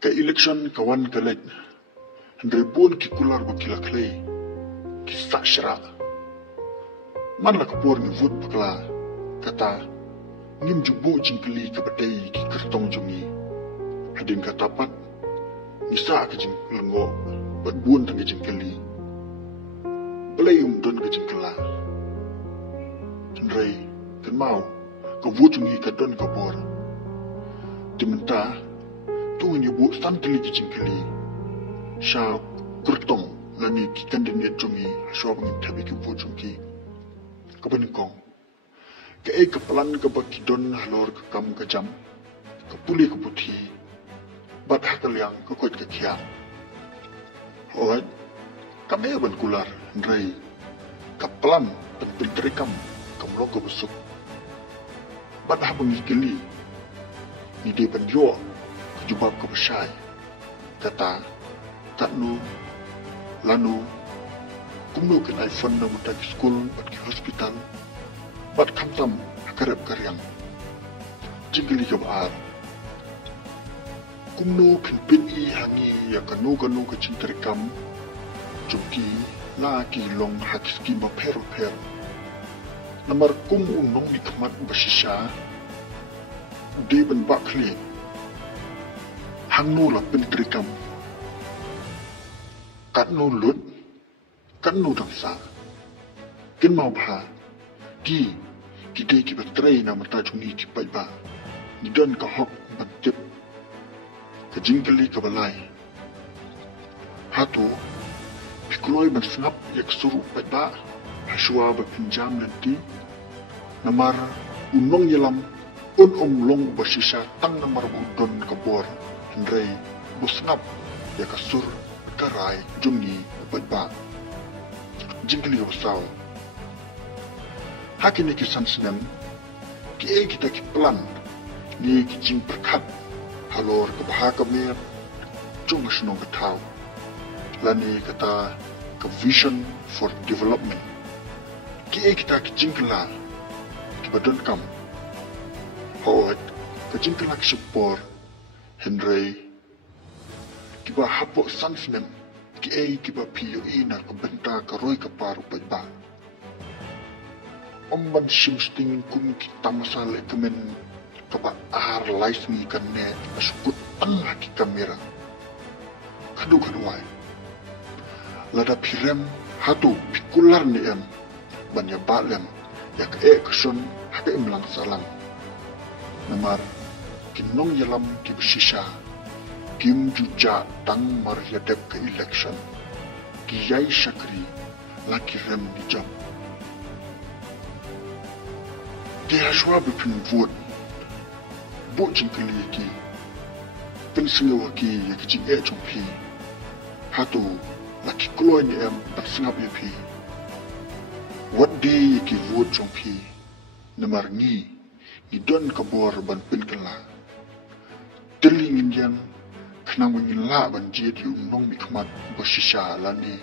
Ka election kawan kalej, handrebon ki kular bakila clay, ki sakshra. Man la kapor ni vote bakla, kata, ngim jubu jingkeli ke badai ki kertong jungi. Hadin kata pat, nisa ke jing lengo, bat buon tang ke jingkeli. Belai don ke jingkela. Handrei, kan mau, ka vote jungi ka don kapor. Dimenta, tu ni bu santili ki jingkeli. Sha kertong lani ki kandidat jungi, sha bang tabi ki vote jungi. Kabanikong. Ka kapalan ka baki don halor ka kam ka jam. Ka puli ka puti. Bat hakal yang ka kot ka kiam. Hoat. Kami ban kular ndrai. Kapalan pen pintrikam kam lo ka busuk. Bat habang ikili. Ni de ban yo ka jubab ka besai. Kata tatnu lanu kumno kin iPhone na mutak school bat ki hospital bat kamtam karep karyang jingli ka baar kumno kin pin I hangi ya kanu ka cintarikam jumki la ki long hakiski ma pero namar kum unong ni kamat basisha de ban bakli hangno la pintrikam katno lut kan nu dangsa kin mau bha ki de ki batrai na mata chungi ki pai ba ni don ka hok ban tip ka jingkali ka balai hatu pikloi ban snap yak suru pai ba haswa ba pinjam nanti namar unong yelam long basisha tang namar budon ka bor hendrei busnap yak sur karai jungi pai ba jingkali wasau. Hakini ki sansinem, ki kita ki plan, ni ki jing perkat, halor ke bahaka mer, cuma senong ketau. Lani kata ke vision for development. Ki kita ki jingkala, ki badan kam. Hoat, ke jingkala ki support, Henry, ki bahapok sansinem, ki ba piyo ina ka benta ka roy ka paru pa ba. Omban simsting kum ki tamasal kemen ka ba ar lais ni ka net asukut tengah ki kamera. Kadu kaduai. Lada pirem hatu pikular ni em banya balem ya ka ekson hake imlang salam. Namar kinong yalam ki besisha. Kim juja tang maryadab ke election. Kiyai syakri laki rem di jam. Dia haswa bipin vote. Bo jingkali ki. Pen sengawa ki ya kecing chompi. Hatu laki kloy ni em bat sengap ya pi. What day ki vote chompi. Namar ni don kabor ban pen kala. Telingin yang kenang mengilak banjir di unong mikmat bersisa lani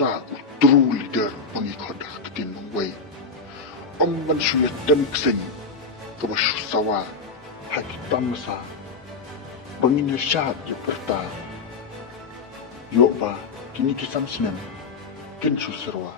tak true leader pengikut ketin mengway om ban sulit dem keseng ke bersawa haki tamsa pengin syat je perta yok ba kini kisam sinem kin susirwa